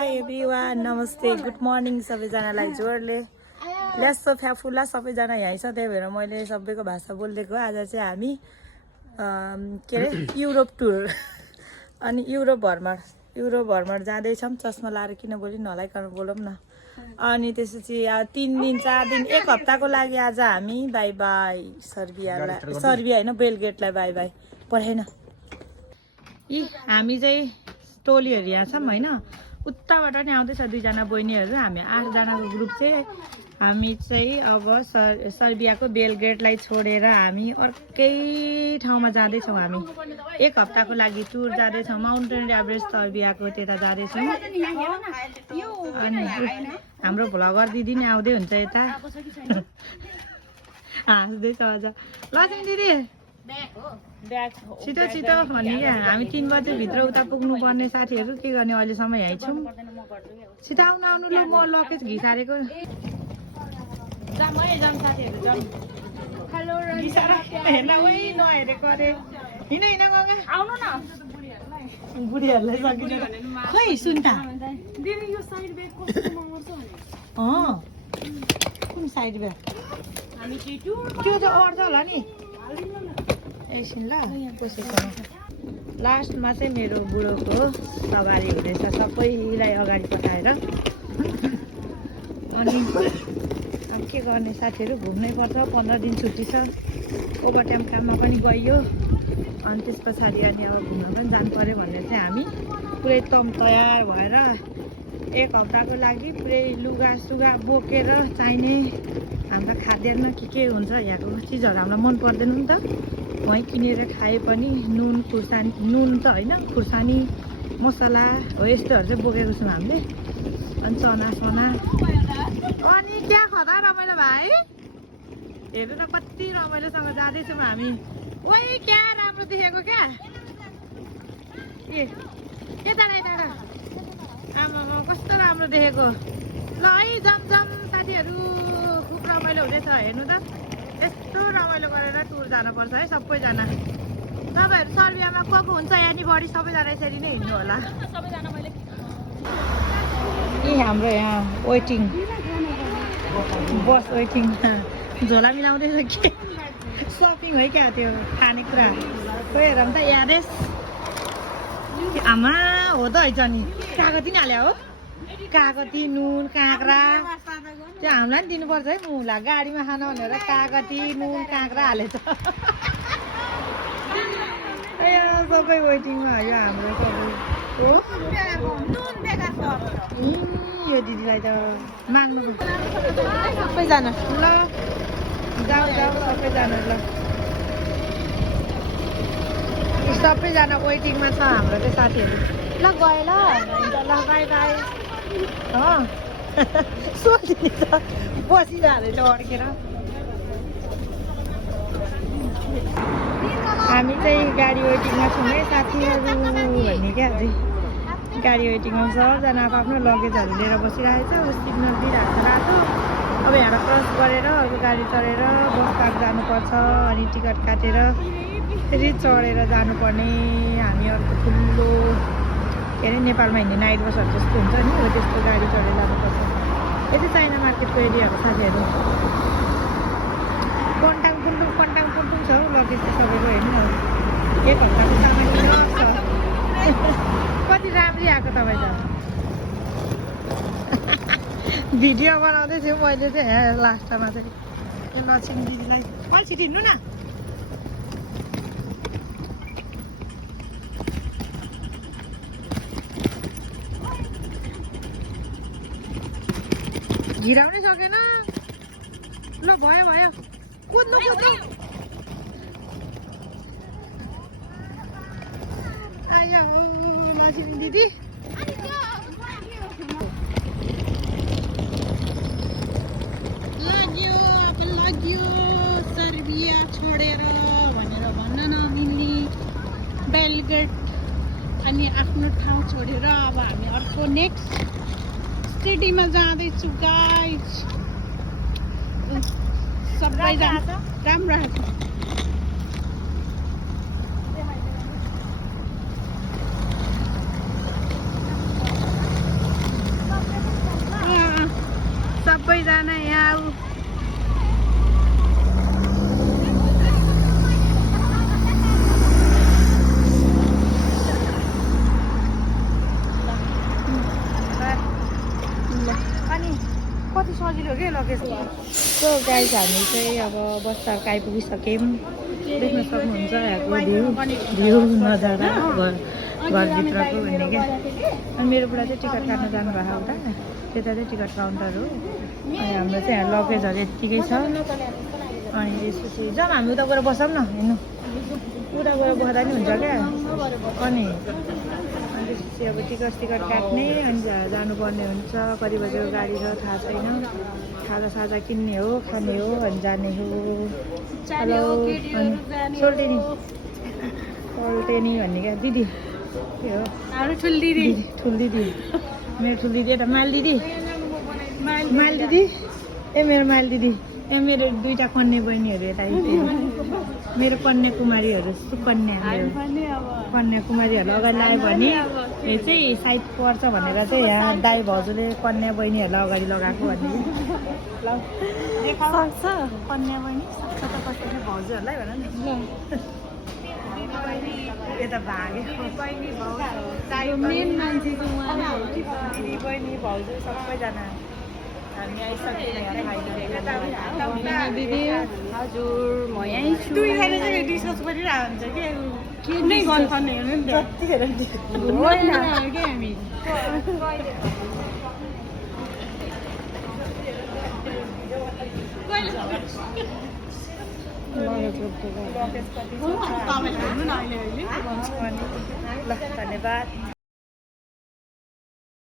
High everyone नमस्ते good morning सबैजनालाई जोडले ल्यासो फ्याफुला सबैजना यहीँ छ त्यही भएर मैले सबैको भाषा बोलिदिएको आज चाहिँ हामी के अरे युरोप टुर अनि युरोप भ्रमण जाँदैछौँ चस्मा लाएर किन बोली नलाइकन बोलौँ न अनि त्यसपछि 3 दिन 4 दिन 1 हप्ताको लागि आज हामी बाई बाई सर्बिया होइन बेलग्रेडलाई बाई बाई पठाइन यी हामी चाहिँ टोलीहरू यहाँ छौँ होइन उताबाट नि आउँदैछ 2 जना बहिनीहरू हामी 8 जनाको ग्रुप चाहिँ हामी चाहिँ अब सर्बियाको बेलग्रेडलाई छोडेर हामी अर्कै ठाउँमा जाँदैछौँ हामी 1 हप्ताको लागि टुर जाँदैछौँ माउन्टेन एभरेस्ट सर्बियाको त्यता जाँदैछौँ अनि हाम्रो भ्लगर दिदी नि आउँदै हुन्छ यता हाँस्दैछ अझ लक्ष्मी दिदी छिटो छिटो भन्ने क्या हामी 3 बजेभित्र उता पुग्नु पर्ने साथीहरू के गर्ने अहिलेसम्म यहीँ छौँ छिटो आउनु ल म लगेज घिसारेको नहेरेको अरे हिँड गङ्गा आउनु न बुढीहरूलाई सकिँदैन खै सुन्ता कुन साइड ब्याग त्यो त अड्छ होला नि एकछिन ल कसैको लास्टमा चाहिँ मेरो बुढोको सवारी हुँदैछ सबैलाई अगाडि पठाएर अनि अब के गर्ने साथीहरू घुम्नै पर्छ 15 दिन छुट्टी छ ओभरटाइम काममा पनि गइयो अनि त्यस पछाडि अनि अब घुम्न पनि जानु पर्यो भनेर चाहिँ हामी पुरै तयार भएर 1 हप्ताको लागि पुरै लुगा सुगा बोकेर चाहिने हाम्रो खाद्यान्न के हुन्छ यहाँको चिजहरू हामीलाई मन पर्दैन नि त वहीँ किनेर खाए पनि नुन खुर्सानी नुन त होइन खुर्सानी मसला हो यस्तोहरू चाहिँ बोकेको छौँ हामीले अनि चना अनि क्या खदा रमाइलो भाइ हेर्नु त कति रमाइलोसँग जाँदैछौँ हामी ओइ क्या राम्रो देखेको क्या ए यता आमामा कस्तो राम्रो देखेको ल है जम साथीहरू खुब रमाइलो हुँदैछ हेर्नु त यस्तो रमाइलो गरेर टुर जानुपर्छ है सबैजना तपाईँहरू सर्बियामा को हुन्छ यहाँ बढी सबैजना यसरी नै हिँड्नु होला ए हाम्रो यहाँ वेटिङ बस वेटिङ झोला मिलाउँदैछ के सपिङ हो क्या त्यो खानेकुरा खोइ हेरौँ त एड्रेस आमा हो त है नि कागती नि हाल्यो हो कागती नुन काँक्रा त्यो हामीलाई पनि दिनुपर्छ है मुला गाडीमा खान भनेर कागती नुन काँक्रा हालेछ सबै वेटिङमा हो हाम्रो सबै यो दिदीलाई त मान्नु सबैजना ल जाऊ सबैजना ल सबैजना वेटिङमा छ हाम्रो चाहिँ साथीहरू ल गयो ल बाई बाई सोधिने त बसिरहेको छ अड्केर हामी चाहिँ गाडी वेटिङमा छौँ है साथीहरू भन्ने क्या गाडी वेटिङमा सबजना आफ्नो लगेजहरू लिएर बसिरहेको छ सिग्नल दिइरहेको छ रातो अब यहाँ क्रस गरेर अब गाडी चढेर बस पार्क जानुपर्छ अनि टिकट काटेर फेरि चढेर जानुपर्ने हामी अर्को ठुलो के अरे नेपालमा हिँड्ने नाइट बसहरू जस्तो हुन्छ नि हो त्यस्तो गाडी चढेर जानुपर्छ यति चाइना मार्केटको एरियाहरू साथीहरू कन्टाङ पुन्टुङ छ हौ लगेज चाहिँ सबैको हेर्नु 1 हप्ताको सामान छ कति राम्री आएको तपाईँ त भिडियो बनाउँदै थिएँ मैले चाहिँ लास्टमा चाहिँ यो लक्ष्मी दिदीलाई पछि हिँड्नु न घिराउनै सकेन ल भयो कुद्नु आयो लक्ष्मी दिदी लाग्यो सर्बिया छोडेर भनेर भन्न नमिल्ने बेलग्रेड अनि आफ्नो ठाउँ छोडेर अब हामी अर्को नेक्स्ट सिटीमा जाँदैछु गाइज सबैजना राम्रो सबैजना यहाँ आऊ अनि कति सजिलो के लोकेसन सो गाइस हामी चाहिँ अब बस्ताको आइपुगिसक्यौँ देख्न सक्नुहुन्छ यहाँको भ्यू नजारा घरभित्रको भन्ने क्या अनि मेरो बुढा चाहिँ टिकट काट्न जानुभएको उता त्यता चाहिँ टिकट काउन्टर हो अनि हाम्रो चाहिँ यहाँ लगेजहरू यत्तिकै छ अनि यसपछि जाउँ हामी उता गएर बसौँ न हेर्नु उता गएर बस्दा नि हुन्छ क्या अनि त्यसपछि अब टिकट काट्ने अनि जानुपर्ने हुन्छ कति बजेको गाडी छ थाहा छैन खाजा किन्ने हो खाने हो अनि जाने हो हेलो अनि सोल्टेनी भन्ने क्या दिदी के हो ठुल दिदी मेरो ठुल दिदी यता माइल दिदी ए मेरो माइल दिदी ए मेरो दुईवटा कन्या बहिनीहरू यता मेरो कन्याकुमारीहरू कन्याकुमारीहरू अगाडि लायो भने यो चाहिँ साइड पर्छ भनेर चाहिँ यहाँ दाइ भाउजूले कन्या बहिनीहरूलाई अगाडि लगाएको भन्ने ल सक्छ कन्या बहिनी सक्छ त कसरी भाउजूहरूलाई भन न यता भागेको मेन मान्छे दिदी बहिनी भाउजू सबैजना हामी आइसक्यौँ दिदी हजुर म यहीँ छु दुईजना चाहिँ डिस्कस गरिरहेको हुन्छ कि नै गर्नुपर्ने हेर्नु नि जतिखेर के हामी ल धन्यवाद।